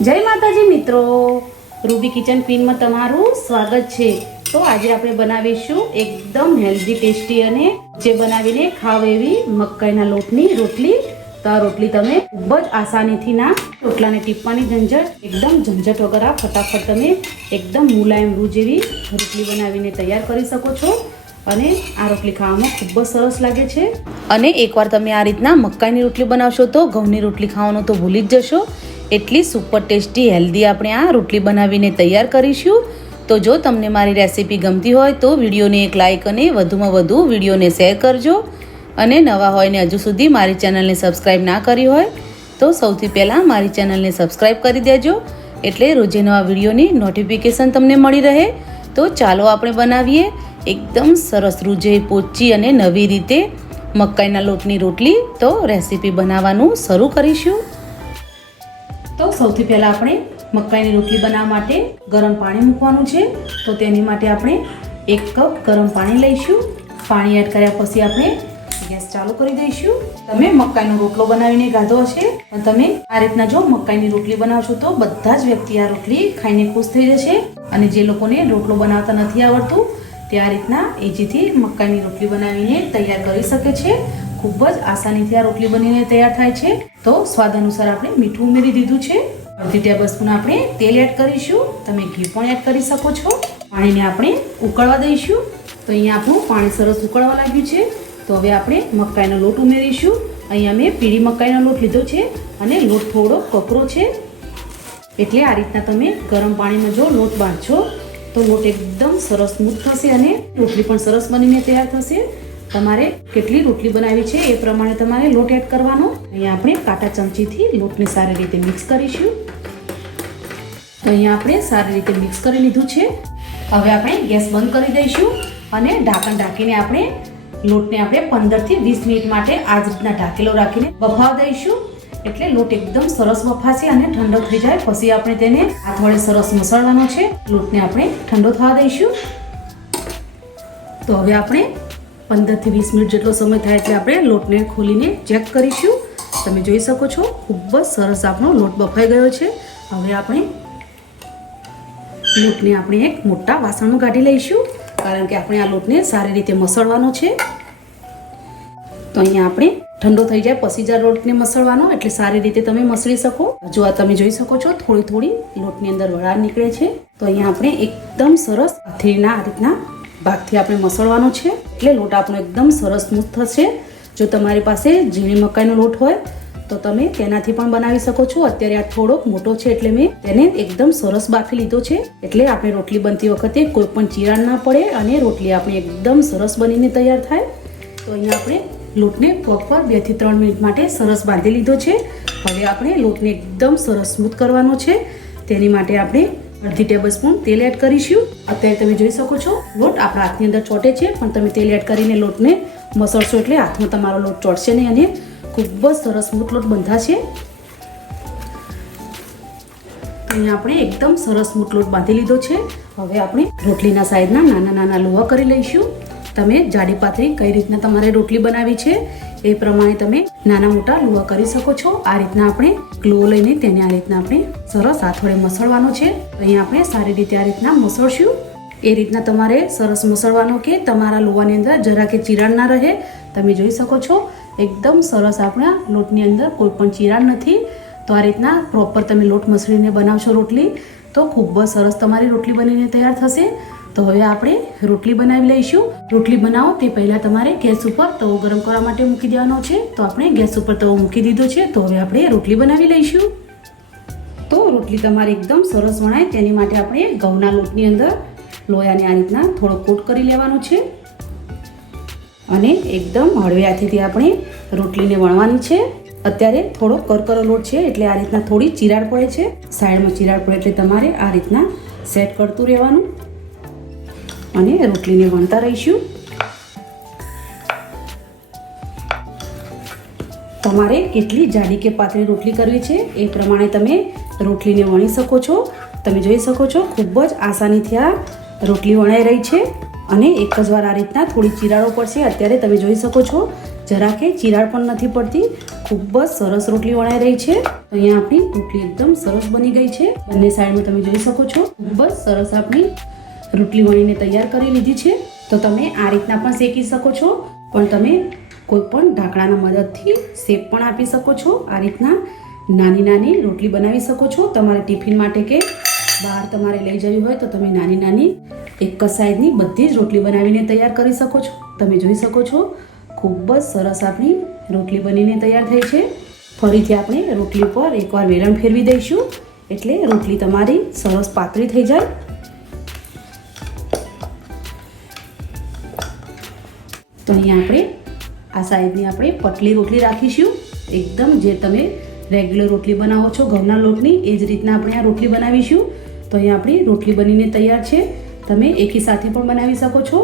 જય માતાજી મિત્રો, રૂબી કિચન ક્વીનમાં તમારું સ્વાગત છે। તો આજે આપણે બનાવીશું એકદમ હેલ્ધી ટેસ્ટી અને જે બનાવીને ખાવ એવી મકાઈના લોટની રોટલી। તો આ રોટલી તમે ખૂબ જ આસાનીથી ના રોટલાને ટીપવાની ઝંઝટ એકદમ ઝંઝટ વગર ફટાફટ તમે એકદમ મુલાયમ રૂ જેવી રોટલી બનાવીને તૈયાર કરી શકો છો। અને આ રોટલી ખાવામાં ખૂબ જ સરસ લાગે છે। અને એકવાર તમે આ રીતના મકાઈની રોટલી બનાવશો તો ઘઉંની રોટલી ખાવાનું તો ભૂલી જ જશો। એટલી સુપર ટેસ્ટી હેલ્ધી આપણે આ રોટલી બનાવીને તૈયાર કરીશું। તો જો તમને મારી રેસીપી ગમતી હોય તો વિડીયોને એક લાઇક અને વધુમાં વધુ વિડીયોને શેર કરજો। અને નવા હોય ને હજુ સુધી મારી ચેનલને સબસ્ક્રાઈબ ના કરી હોય તો સૌથી પહેલાં મારી ચેનલને સબસ્ક્રાઈબ કરી દેજો, એટલે રોજે નવા વિડીયોની નોટિફિકેશન તમને મળી રહે। તો ચાલો આપણે બનાવીએ એકદમ સરસ રૂજે પોચી અને નવી રીતે મકાઈના લોટની રોટલી। તો રેસીપી બનાવવાનું શરૂ કરીશું। તો સૌથી પહેલાં આપણે મકાઈની રોટલી બનાવવા માટે ગરમ પાણી મૂકવાનું છે। તો તેની માટે આપણે 1 કપ ગરમ પાણી લઈશું। પાણી એડ કર્યા પછી આપણે ગેસ ચાલુ કરી દઈશું। તમે મકાઈનો રોટલો બનાવીને ગાધો હશે, પણ તમે આ રીતના જો મકાઈની રોટલી બનાવશો તો બધા જ વ્યક્તિ આ રોટલી ખાઈને ખુશ થઈ જશે। અને જે લોકોને રોટલો બનાવતા નથી આવડતું તે આ રીતના ઇઝીથી મકાઈની રોટલી બનાવીને તૈયાર કરી શકે છે। ખૂબ જ આસાનીથી આ રોટલી બનીને તૈયાર થાય છે। તો સ્વાદ અનુસાર આપણે મીઠું ઉમેરી દીધું છે। અડધી ટેબલસ્પૂન આપણે તેલ એડ કરીશું, તમે ઘી પણ એડ કરી શકો છો। પાણીને આપણે ઉકળવા દઈશું। તો અહીંયા આપણું પાણી સરસ ઉકળવા લાગ્યું છે। તો હવે આપણે મકાઈનો લોટ ઉમેરીશું। અહીંયા મેં પીળી મકાઈનો લોટ લીધો છે અને લોટ થોડો કકરો છે, એટલે આ રીતના તમે ગરમ પાણીમાં જો લોટ બાંધશો તો લોટ એકદમ સરસ સ્મૂથ થશે અને રોટલી પણ સરસ બનીને તૈયાર થશે। તમારે કેટલી રોટલી બનાવી છે એ પ્રમાણે તમારે લોટ એડ કરવાનો। અહીંયા આપણે કાંટા ચમચીથી લોટને સારી રીતે મિક્સ કરીશું। તો અહીંયા આપણે સારી રીતે મિક્સ કરી લીધું છે। હવે આપણે ગેસ બંધ કરી દઈશું અને ઢાંકણ ઢાંકીને આપણે લોટને આપણે 15 થી 20 મિનિટ માટે આ જ રીતના ઢાંકેલો રાખીને બફાવા દઈશું। એટલે લોટ એકદમ સરસ બફાશે અને ઠંડો થઈ જાય પછી આપણે તેને હાથ વડે સરસ મસળવાનો છે। લોટને આપણે ઠંડો થવા દઈશું। તો હવે આપણે 15 થી 20 મિનિટ જેટલો સમય થાય એટલે આપણે લોટને ખોલીને ચેક કરીશું। તમે જોઈ શકો છો ખૂબ જ સરસ આપણો લોટ બફાઈ ગયો છે। હવે આપણે લોટને આપણે એક મોટા વાસણમાં કાઢી લઈશું, કારણ કે આપણે આ લોટને સારી રીતે મસળવાનો છે। તો અહીંયા આપણે ઠંડો થઈ જાય પછી જ આ લોટને મસળવાનો, એટલે સારી રીતે તમે મસળી શકો। જો આ તમે જોઈ શકો છો થોડી થોડી લોટની અંદર વરાળ નીકળે છે। તો અહીંયા આપણે એકદમ સરસ હથેળીના આ રીતના ભાગથી આપણે મસળવાનો છે, એટલે લોટ આપણો એકદમ સરસ સ્મૂથ થશે। જો તમારી પાસે ઝીણી મકાઈનો લોટ હોય તો તમે તેનાથી પણ બનાવી શકો છો। અત્યારે આ થોડોક મોટો છે એટલે મેં તેને એકદમ સરસ બાફી લીધો છે, એટલે આપણે રોટલી બનતી વખતે કોઈ પણ ચીરાણ ના પડે અને રોટલી આપણી એકદમ સરસ બનીને તૈયાર થાય। તો અહીંયા આપણે લોટને પ્રોપર 2 થી 3 મિનિટ માટે સરસ બાંધી લીધો છે। હવે આપણે લોટને એકદમ સરસ સ્મૂથ કરવાનો છે। તેની માટે આપણે અડધી ટેબલસ્પૂન તેલ એડ કરીશું। અત્યારે તમે જોઈ શકો છો લોટ આપણા હાથની અંદર ચોટે છે, પણ તમે તેલ એડ કરીને લોટને મસળશો એટલે હાથમાં તમારો લોટ ચોટશે નહીં અને ખૂબ જ સરસ સ્મૂથ લોટ બંધાશે। અહીંયા આપણે એકદમ સરસ સ્મૂથ લોટ બાંધી લીધો છે। હવે આપણે રોટલીના સાઈડના નાના નાના લુવા કરી લઈશું। તમે જાડી પાતળી કઈ રીતના તમારે રોટલી બનાવી છે એ પ્રમાણે તમે નાના મોટા લુવા કરી શકો છો। આ રીતના આપણે ગ્લો લઈને તેને આ રીતના આપણે સરસ હાથ વડે મસળવાનો છે। અહીંયા આપણે સારી રીતે આ રીતના મસળશું। એ રીતના તમારે સરસ મસળવાનો કે તમારા લુવાની અંદર જરા કે ચીરાણ ના રહે। તમે જોઈ શકો છો એકદમ સરસ આપણા લોટની અંદર કોઈ પણ ચીરાણ નથી। તો આ રીતના પ્રોપર તમે લોટ મસળીને બનાવશો રોટલી તો ખૂબ જ સરસ તમારી રોટલી બનીને તૈયાર થશે। તો હવે આપણે રોટલી બનાવી લઈશું। રોટલી બનાવો તે પહેલાં તમારે ગેસ ઉપર તવો ગરમ કરવા માટે મૂકી દેવાનો છે। તો આપણે ગેસ ઉપર તવો મૂકી દીધો છે। તો હવે આપણે રોટલી બનાવી લઈશું। તો રોટલી તમારે એકદમ સરસ વણાય તેની માટે આપણે ઘઉંના લોટની અંદર લોયાને આ રીતના થોડો કોટ કરી લેવાનો છે અને એકદમ હળવે હાથેથી આપણે રોટલીને વણવાની છે। અત્યારે થોડો કરકરો લોટ છે એટલે આ રીતના થોડી ચિરાડ પડે છે, સાઈડમાં ચિરાડ પડે એટલે તમારે આ રીતના સેટ કરતું રહેવાનું અને રોટલીને વણતા રહીશું। તમારે કેટલી જાડી કે પાતળી રોટલી કરવી છે એ પ્રમાણે તમે રોટલીને વણી શકો છો। તમે જોઈ શકો છો ખૂબ જ આસાનીથી આ રોટલી વણાઈ રહી છે અને એક જ વાર આ રીતના થોડી ચિરાડો પડશે। અત્યારે તમે જોઈ શકો છો જરાકે ચિરાડ પણ નથી પડતી. ખૂબ જ સરસ રોટલી વણાઈ રહી છે. અહીંયા આપણી રોટલી એકદમ સરસ બની ગઈ છે. બંને સાઈડમાં તમે જોઈ શકો છો. ખૂબ જ સરસ આપણી રોટલી વણીને તૈયાર કરી લીધી છે. તો તમે આ રીતના પણ શેકી શકો છો, પણ તમે કોઈ પણ ઢાંકણાના મદદથી શેપ પણ આપી શકો છો. આ રીતના નાની નાની રોટલી બનાવી શકો છો. તમારે ટિફિન માટે કે બહાર તમારે લઈ જવી હોય તો તમે નાની નાની એક જ સાઈઝની બધી જ રોટલી બનાવીને તૈયાર કરી શકો છો. તમે જોઈ શકો છો ખૂબ જ સરસ આપણી રોટલી બનીને તૈયાર થઈ છે. ફરીથી આપણે રોટલી પર એકવાર વેલણ ફેરવી દઈશું એટલે રોટલી તમારી સરસ પાતળી થઈ જાય. તો અહીંયા આપણે આ સાઈડની આપણે પતલી રોટલી રાખીશું. એકદમ જે તમે રેગ્યુલર રોટલી બનાવો છો ઘઉંના લોટની એ જ રીતના આપણે આ રોટલી બનાવીશું. તો અહીંયા આપણી રોટલી બનીને તૈયાર છે. તમે એકી સાથે પણ બનાવી શકો છો,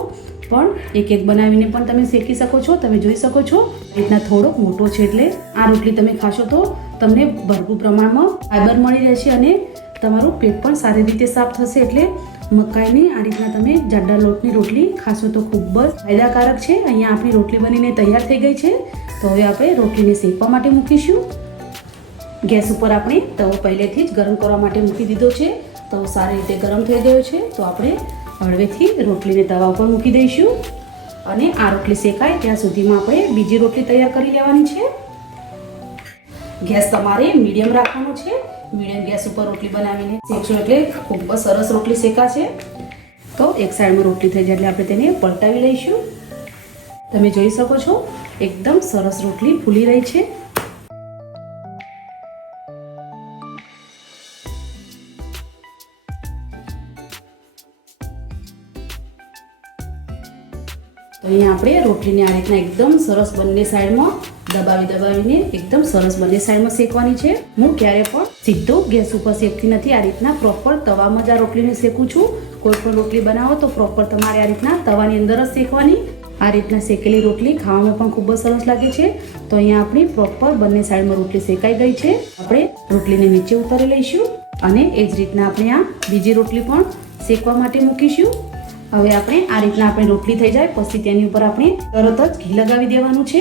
પણ એક એક બનાવીને પણ તમે શેકી શકો છો. તમે જોઈ શકો છો રીતના થોડોક મોટો છે એટલે આ રોટલી તમે ખાશો તો તમને ભરપૂર પ્રમાણમાં ફાઈબર મળી રહેશે અને તમારું પેટ પણ સારી રીતે સાફ થશે. એટલે મકાઈની આ રીતના તમે જાડા લોટની રોટલી ખાશો તો ખૂબ જ ફાયદાકારક છે. અહીંયા આપણી રોટલી બનીને તૈયાર થઈ ગઈ છે. તો હવે આપણે રોટલીને શેકવા માટે મૂકીશું. ગેસ ઉપર આપણે તવો પહેલેથી જ ગરમ કરવા માટે મૂકી દીધો છે. તવો સારી રીતે ગરમ થઈ ગયો છે. તો આપણે હળવેથી રોટલીને તવા ઉપર મૂકી દઈશું અને આ રોટલી શેકાય ત્યાં સુધીમાં આપણે બીજી રોટલી તૈયાર કરી લેવાની છે. ગેસ તમારે મીડિયમ રાખવાનો છે. મીડિયમ ગેસ ઉપર રોટલી બનાવીને શેકશો એટલે ખૂબ જ સરસ રોટલી શેકાશે. તો એક સાઈડમાં રોટલી થઈ જાય એટલે આપણે તેને પલટાવી લઈશું. તમે જોઈ શકો છો એકદમ સરસ રોટલી ફૂલી રહી છે. તો અહીંયા આપણે રોટલીને આ રીતના એકદમ સરસ બંને સાઈડમાં દબાવીને એકદમ સરસ બંને સાઈડમાં શેકવાની છે. હું ક્યારે પણ સીધો ગેસ ઉપર શેકતી નથી. આ રીતના પ્રોપર તવામાં જ આ રોટલીને શેકું છું. કોઈ પણ રોટલી બનાવો તો પ્રોપર તમારે આ રીતના તવાની અંદર જ શેકવાની. આ રીતના શેકેલી રોટલી ખાવામાં પણ ખૂબ જ સરસ લાગે છે. તો અહીંયા આપણી પ્રોપર બંને સાઈડમાં રોટલી શેકાઈ ગઈ છે. આપણે રોટલીને નીચે ઉતારી લઈશું અને એ જ રીતના આપણે આ બીજી રોટલી પણ શેકવા માટે મૂકીશું. હવે આપણે આ રીતના આપણે રોટલી થઈ જાય પછી તેની ઉપર આપણે તરત જ ઘી લગાવી દેવાનું છે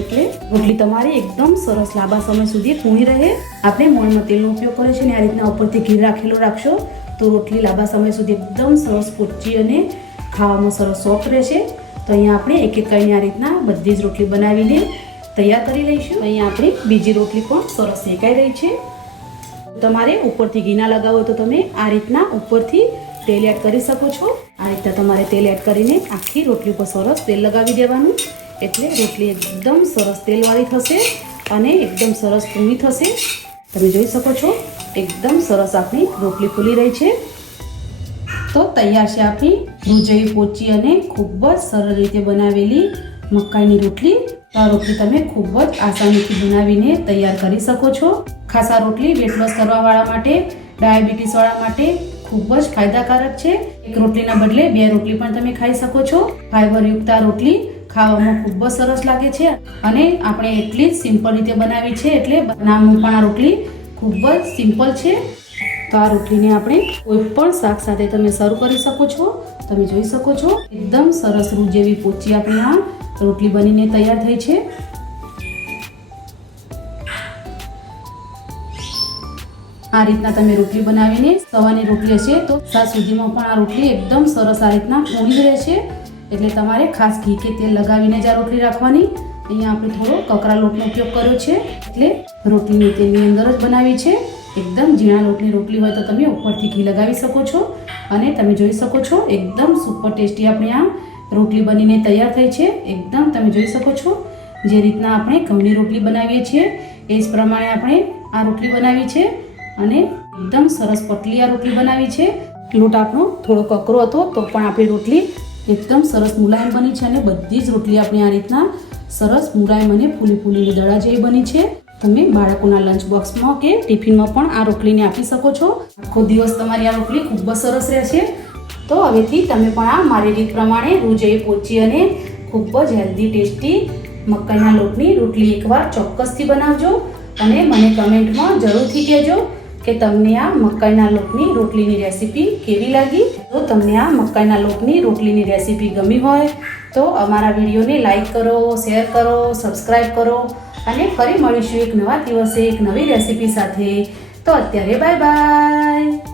એટલે રોટલી તમારી એકદમ સરસ લાંબા સમય સુધી પૂરી રહે. આપણે મોણમાં તેલનો ઉપયોગ કરે છે ને આ રીતના ઉપરથી ઘી રાખેલો રાખશો તો રોટલી લાંબા સમય સુધી એકદમ સરસ પોચી અને ખાવામાં સરસ સોફ્ટ રહેશે. તો અહીંયા આપણે એક એક કરીને આ રીતના બધી જ રોટલી બનાવીને તૈયાર કરી લઈશું. અહીંયા આપણી બીજી રોટલી પણ સરસ શેકાઈ રહી છે. તમારે ઉપરથી ઘી ના લગાવો તો તમે આ રીતના ઉપરથી તેલ એડ કરી શકો છો. આ રીતે તમારે તેલ એડ કરીને આખી રોટલી ઉપર સરસ તેલ લગાવી દેવાનું એટલે રોટલી એકદમ સરસ તેલવાળી થશે અને એકદમ સરસ પૂરી થશે. તમે જોઈ શકો છો એકદમ સરસ આપણી રોટલી ફૂલી રહી છે. તો તૈયાર છે આપણી રૂ પોચી અને ખૂબ જ સરળ રીતે બનાવેલી મકાઈની રોટલી. તો આ રોટલી તમે ખૂબ જ આસાનીથી બનાવીને તૈયાર કરી શકો છો. ખાસ આ રોટલી વેટ લોસ કરવાવાળા માટે, ડાયાબિટીસવાળા માટે ખૂબ જ ફાયદાકારક છે. એક રોટલીના બદલે 2 રોટલી પણ તમે ખાઈ શકો છો. ફાઈબરયુક્ત આ રોટલી ખાવામાં ખૂબ જ સરસ લાગે છે અને આપણે એટલી જ સિમ્પલ રીતે બનાવી છે એટલે બનાવવું પણ આ રોટલી ખૂબ જ સિમ્પલ છે. તો આ રોટલીને આપણે કોઈ પણ શાક સાથે તમે સર્વ કરી શકો છો. તમે જોઈ શકો છો એકદમ સરસ રૂ જેવી પોચી આપણી આ રોટલી બનીને તૈયાર થઈ છે. આ રીતના તમે રોટલી બનાવીને સવારની રોટલી હશે તો સાંજ સુધીમાં પણ આ રોટલી એકદમ સરસ આ રીતના પૂરી રહેશે. એટલે તમારે ખાસ ઘી કે તેલ લગાવીને જ આ રોટલી રાખવાની. અહીંયા આપણે થોડો કકરા લોટનો ઉપયોગ કર્યો છે એટલે રોટલીને તેલની અંદર જ બનાવી છે. એકદમ ઝીણા લોટની રોટલી હોય તો તમે ઉપરથી ઘી લગાવી શકો છો અને તમે જોઈ શકો છો એકદમ સુપર ટેસ્ટી આપણી આ રોટલી બનીને તૈયાર થઈ છે. એકદમ તમે જોઈ શકો છો જે રીતના આપણે ઘઉંની રોટલી બનાવીએ છીએ એ જ પ્રમાણે આપણે આ રોટલી બનાવી છે અને એકદમ સરસ પતલી આ રોટલી બનાવી છે. લોટ આપણો થોડો કકરો હતો તો પણ આપણી રોટલી એકદમ સરસ મુલાયમ બની છે અને બધી જ રોટલી આપણી આ રીતના સરસ મુલાયમ અને ફૂલીને દડા જેવી બની છે. તમે બાળકોના લંચ બોક્સમાં કે ટિફિનમાં પણ આ રોટલીને આપી શકો છો. આખો દિવસ તમારી આ રોટલી ખૂબ જ સરસ રહેશે. તો હવેથી તમે પણ આ મારી રીત પ્રમાણે રૂ જેવી પોચી અને ખૂબ જ હેલ્ધી ટેસ્ટી મકાઈના લોટની રોટલી એકવાર ચોક્કસથી બનાવજો અને મને કમેન્ટમાં જરૂરથી કહેજો કે તમને આ મકાઈના લોટની રોટલીની રેસીપી કેવી લાગી. જો તમને આ મકાઈના લોટની રોટલીની રેસીપી ગમી હોય તો અમારા વિડીયોને લાઈક કરો, શેર કરો, સબસ્ક્રાઈબ કરો અને ફરી મળીશું એક નવા દિવસે એક નવી રેસીપી સાથે. તો અત્યારે બાય બાય.